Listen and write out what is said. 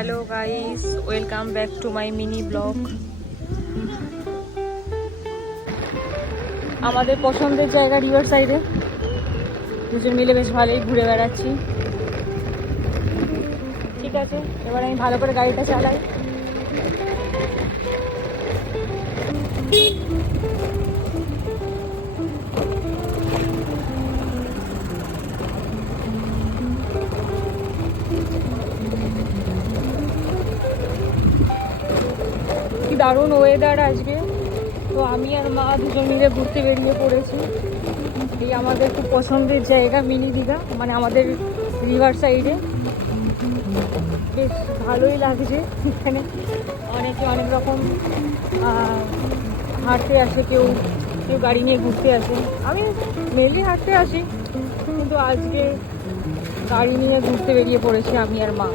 Hello guys, welcome back to my mini blog. আমাদের পছন্দের জায়গা রিভার সাইডে দুজন মিলে বেশ ভালোই ঘুরে বেড়াচ্ছি। ঠিক আছে, এবার আমি ভালো করে গাড়িটা চালাই। কি দারুণ ওয়েদার আজকে। তো আমি আর মা দুজন মিলে ঘুরতে বেরিয়ে পড়েছি। এই আমাদের খুব পছন্দের জায়গা মিনি দীঘা, মানে আমাদের রিভার সাইডে। বেশ ভালোই লাগছে এখানে। অনেকে অনেক রকম হাঁটতে আসে, কেউ কেউ গাড়ি নিয়ে ঘুরতে আসে। আমি মেনলি হাঁটতে আসি, কিন্তু আজকে গাড়ি নিয়ে ঘুরতে বেরিয়ে পড়েছি আমি আর মা।